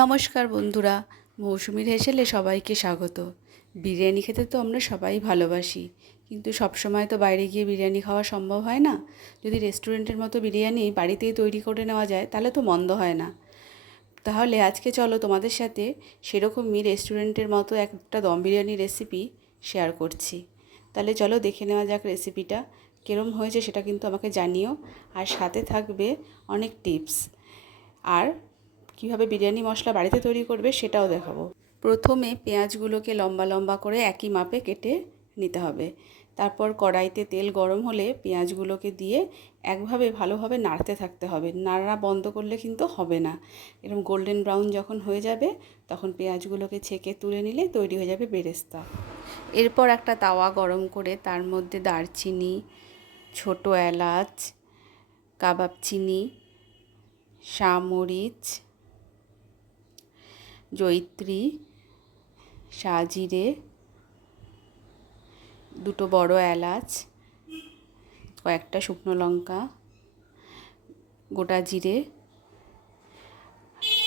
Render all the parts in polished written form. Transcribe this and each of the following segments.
নমস্কার বন্ধুরা, মৌসুমীর হেসেলে সবাইকে স্বাগত। বিরিয়ানি খেতে তো আমরা সবাই ভালোবাসি, কিন্তু সবসময় তো বাইরে গিয়ে বিরিয়ানি খাওয়া সম্ভব হয় না। যদি রেস্টুরেন্টের মতো বিরিয়ানি বাড়িতেই তৈরি করে নেওয়া যায় তাহলে তো মন্দ হয় না। তাহলে আজকে চলো তোমাদের সাথে সেরকমই রেস্টুরেন্টের মতো একটা দম বিরিয়ানি রেসিপি শেয়ার করছি। তাহলে চলো দেখে নেওয়া যাক রেসিপিটা কীরকম হয়েছে, সেটা কিন্তু আমাকে জানিও। আর সাথে থাকবে অনেক টিপস, আর কীভাবে বিরিয়ানি মশলা বাড়িতে তৈরি করবে সেটাও দেখাবো। প্রথমে পেঁয়াজগুলোকে লম্বা লম্বা করে একই মাপে কেটে নিতে হবে। তারপর কড়াইতে তেল গরম হলে পেঁয়াজগুলোকে দিয়ে একভাবে ভালোভাবে নাড়তে থাকতে হবে। নাড়া বন্ধ করলে কিন্তু হবে না। এরকম গোল্ডেন ব্রাউন যখন হয়ে যাবে তখন পেঁয়াজগুলোকে ছেঁকে তুলে নিলে তৈরি হয়ে যাবে বেরেস্তা। এরপর একটা তাওয়া গরম করে তার মধ্যে দারচিনি, ছোটো এলাচ, কাবাব চিনি, শামরিচ, জয়িত্রী, সাজিরে, দুটো বড় এলাচ, কয়েকটা শুকনো লঙ্কা, গোটা জিরে,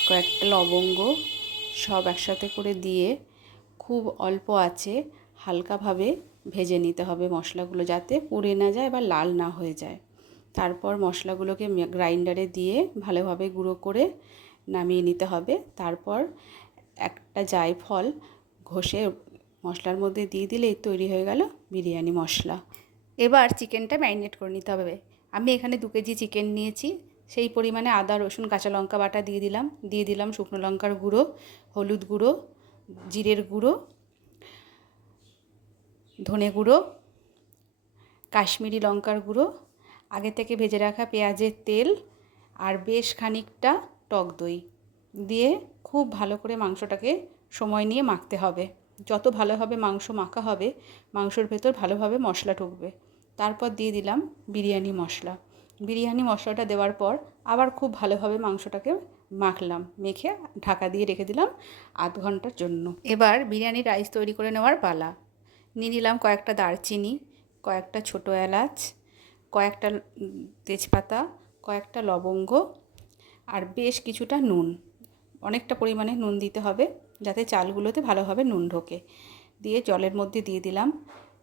কয়েকটা লবঙ্গ সব একসাথে করে দিয়ে খুব অল্প আঁচে হালকাভাবে ভেজে নিতে হবে মশলাগুলো, যাতে পুড়ে না যায় বা লাল না হয়ে যায়। তারপর মশলাগুলোকে গ্রাইন্ডারে দিয়ে ভালোভাবে গুঁড়ো করে নামিয়ে নিতে হবে। তারপর একটা জায়ফল ঘষে মশলার মধ্যে দিয়ে দিলেই তৈরি হয়ে গেল বিরিয়ানি মশলা। এবার চিকেনটা ম্যারিনেট করে নিতে হবে। আমি এখানে 2 কেজি চিকেন নিয়েছি। সেই পরিমাণে আদা, রসুন, কাঁচা লঙ্কা বাটা দিয়ে দিলাম শুকনো লঙ্কার গুঁড়ো, হলুদ গুঁড়ো, জিরের গুঁড়ো, ধনে গুঁড়ো, কাশ্মীরি লঙ্কার গুঁড়ো, আগে থেকে ভেজে রাখা পেঁয়াজের তেল, আর বেশ খানিকটা টক দই দিয়ে খুব ভালো করে মাংসটাকে সময় নিয়ে মাখতে হবে। যত ভালোভাবে মাংস মাখা হবে মাংসর ভেতর ভালোভাবে মশলা ঢুকবে। তারপর দিয়ে দিলাম বিরিয়ানি মশলা। বিরিয়ানি মশলাটা দেওয়ার পর আবার খুব ভালোভাবে মাংসটাকে মাখলাম, মেখে ঢাকা দিয়ে রেখে দিলাম আধ ঘন্টার জন্য। এবার বিরিয়ানি রাইস তৈরি করে নেওয়ার পালা। নিয়ে নিলাম কয়েকটা দারচিনি, কয়েকটা ছোটো এলাচ, কয়েকটা তেজপাতা, কয়েকটা লবঙ্গ, আর বেশ কিছুটা নুন। অনেকটা পরিমাণে নুন দিতে হবে যাতে চালগুলোতে ভালোভাবে নুন ঢোকে। দিয়ে জলের মধ্যে দিয়ে দিলাম।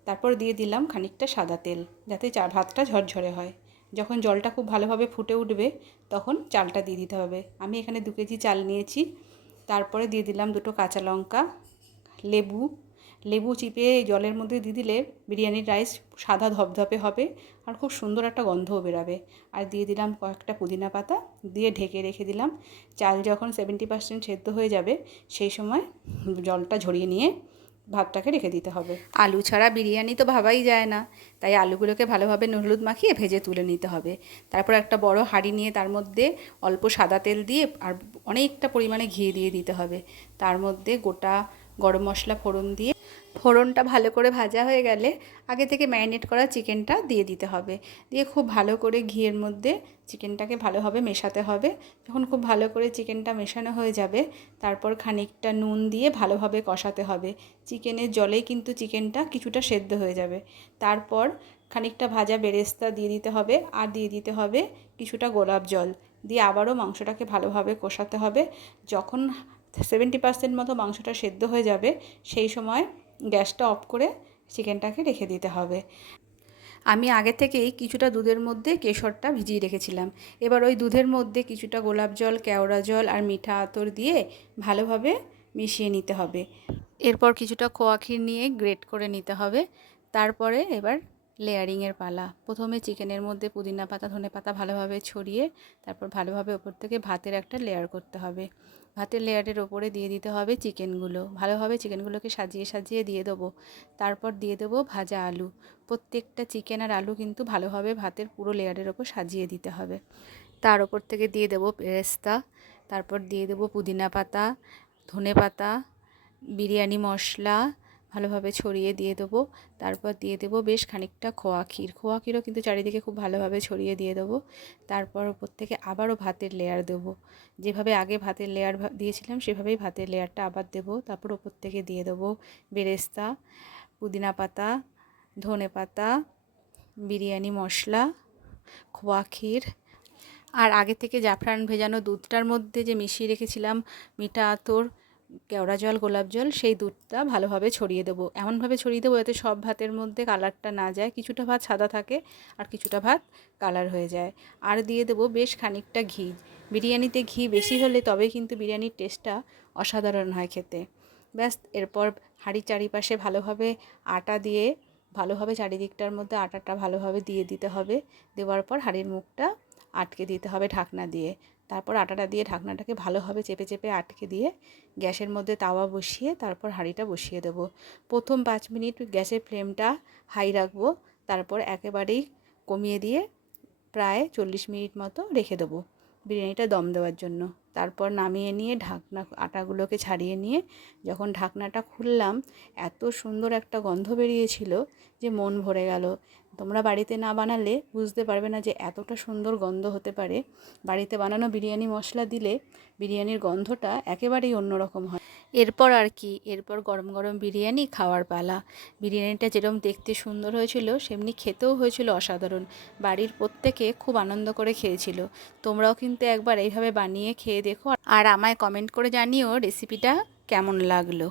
তারপর দিয়ে দিলাম খানিকটা সাদা তেল, যাতে ভাতটা ঝরঝরে হয়। যখন জলটা খুব ভালোভাবে ফুটে উঠবে তখন চালটা দিয়ে দিতে হবে। আমি এখানে 2 কেজি চাল নিয়েছি। তারপরে দিয়ে দিলাম দুটো কাঁচা লঙ্কা, লেবু চিপে জলের মধ্যে দিয়ে দিলে বিরিয়ানির রাইস সাদা ধপধপে হবে আর খুব সুন্দর একটা গন্ধও বেরাবে। আর দিয়ে দিলাম কয়েকটা পুদিনা পাতা, দিয়ে ঢেকে রেখে দিলাম। চাল যখন 70% সেদ্ধ হয়ে যাবে সেই সময় জলটা ঝরিয়ে নিয়ে ভাতটাকে রেখে দিতে হবে। আলু ছাড়া বিরিয়ানি তো ভাবাই যায় না, তাই আলুগুলোকে ভালোভাবে নুন হলুদ মাখিয়ে ভেজে তুলে নিতে হবে। তারপর একটা বড় হাঁড়ি নিয়ে তার মধ্যে অল্প সাদা তেল দিয়ে আর অনেকটা পরিমাণে ঘি দিয়ে দিতে হবে। তার মধ্যে গোটা গরম মশলা ফোড়ন দিয়ে, ফোড়নটা ভালো করে ভাজা হয়ে গেলে আগে থেকে ম্যারিনেট করা চিকেনটা দিয়ে দিতে হবে। দিয়ে খুব ভালো করে ঘিয়ের মধ্যে চিকেনটাকে ভালোভাবে মেশাতে হবে। যখন খুব ভালো করে চিকেনটা মেশানো হয়ে যাবে তারপর খানিকটা নুন দিয়ে ভালোভাবে কষাতে হবে। চিকেনের জলেই কিন্তু চিকেনটা কিছুটা সেদ্ধ হয়ে যাবে। তারপর খানিকটা ভাজা বেরেস্তা দিয়ে দিতে হবে, আর দিয়ে দিতে হবে কিছুটা গোলাপ জল দিয়ে আবারও মাংসটাকে ভালোভাবে কষাতে হবে। যখন 70% মতো মাংসটা সেদ্ধ হয়ে যাবে সেই সময় গ্যাসটা অফ করে চিকেনটাকে রেখে দিতে হবে। আমি আগে থেকেই কিছুটা দুধের মধ্যে কেশরটা ভিজিয়ে রেখেছিলাম। এবার ওই দুধের মধ্যে কিছুটা গোলাপ জল, কেওড়া জল আর মিঠা আতর দিয়ে ভালোভাবে মিশিয়ে নিতে হবে। এরপর কিছুটা খোয়া ক্ষীর নিয়ে গ্রেট করে নিতে হবে। তারপরে এবার লেয়ারিংয়ের পালা। প্রথমে চিকেনের মধ্যে পুদিনা পাতা, ধনে পাতা ভালোভাবে ছড়িয়ে তারপর ভালোভাবে ওপর থেকে ভাতের একটা লেয়ার করতে হবে। ভাতের লেয়ারের ওপরে দিয়ে দিতে হবে চিকেনগুলো। ভালোভাবে চিকেনগুলোকে সাজিয়ে সাজিয়ে দিয়ে দেবো। তারপর দিয়ে দেবো ভাজা আলু। প্রত্যেকটা চিকেন আর আলু কিন্তু ভালোভাবে ভাতের পুরো লেয়ারের ওপর সাজিয়ে দিতে হবে। তার ওপর থেকে দিয়ে দেবো বেরেস্তা, তারপর দিয়ে দেবো পুদিনা পাতা, ধনে পাতা, বিরিয়ানি মশলা ভালোভাবে ছড়িয়ে দিয়ে দেবো। তারপর দিয়ে দেবো বেশ খানিকটা খোয়া ক্ষীরও কিন্তু চারিদিকে খুব ভালোভাবে ছড়িয়ে দিয়ে দেবো। তারপর ওপর থেকে আবারও ভাতের লেয়ার দেবো। যেভাবে আগে ভাতের লেয়ার দিয়েছিলাম সেভাবেই ভাতের লেয়ারটা আবার দেবো। তারপর ওপর থেকে দিয়ে দেবো বেরেস্তা, পুদিনা পাতা, ধনে পাতা, বিরিয়ানি মশলা, খোয়া ক্ষীর, আর আগে থেকে জাফরান ভেজানো দুধটার মধ্যে যে মিশিয়ে রেখেছিলাম মিঠা আতর, কেওড়া জল, গোলাপ জল, সেই দুধটা ভালোভাবে ছড়িয়ে দেবো। এমনভাবে ছড়িয়ে দেবো যাতে সব ভাতের মধ্যে কালারটা না যায়, কিছুটা ভাত সাদা থাকে আর কিছুটা ভাত কালার হয়ে যায়। আর দিয়ে দেবো বেশ খানিকটা ঘি। বিরিয়ানিতে ঘি বেশি হলে তবে কিন্তু বিরিয়ানির টেস্টটা অসাধারণ হয় খেতে। ব্যাস, এরপর হাঁড়ির চারিপাশে ভালোভাবে আটা দিয়ে ভালোভাবে চারিদিকটার মধ্যে আটাটা ভালোভাবে দিয়ে দিতে হবে। দেওয়ার পর হাঁড়ির মুখটা আটকে দিতে হবে ঢাকনা দিয়ে। তারপর আটাটা দিয়ে ঢাকনাটাকে ভালোভাবে চেপে চেপে আটকে দিয়ে গ্যাসের মধ্যে তাওয়া বসিয়ে তারপর হাঁড়িটা বসিয়ে দেবো। প্রথম 5 মিনিট গ্যাসের ফ্লেমটা হাই রাখবো, তারপর একেবারেই কমিয়ে দিয়ে প্রায় 40 মিনিট মতো রেখে দেবো বিরিয়ানিটা দম দেওয়ার জন্য। তারপর নামিয়ে নিয়ে ঢাকনা আটাগুলোকে ছাড়িয়ে নিয়ে যখন ঢাকনাটা খুললাম, এত সুন্দর একটা গন্ধ বেরিয়েছিল যে মন ভরে গেল। তোমরা বাড়িতে না বানালে বুঝতে পারবে না যে এতটা সুন্দর গন্ধ হতে পারে। বাড়িতে বানানো বিরিয়ানি মশলা দিলে বিরিয়ানির গন্ধটা একেবারেই অন্যরকম হয়। এরপর আর কি, এরপর গরম গরম বিরিয়ানি খাওয়ার পালা। বিরিয়ানিটা যেরকম দেখতে সুন্দর হয়েছিল সেমনি খেতেও হয়েছিল অসাধারণ। বাড়ির প্রত্যেকে খুব আনন্দ করে খেয়েছিল। তোমরাও কিন্তু একবার এইভাবে বানিয়ে খেয়ে দেখো আর আমায় কমেন্ট করে জানিও রেসিপিটা কেমন লাগলো।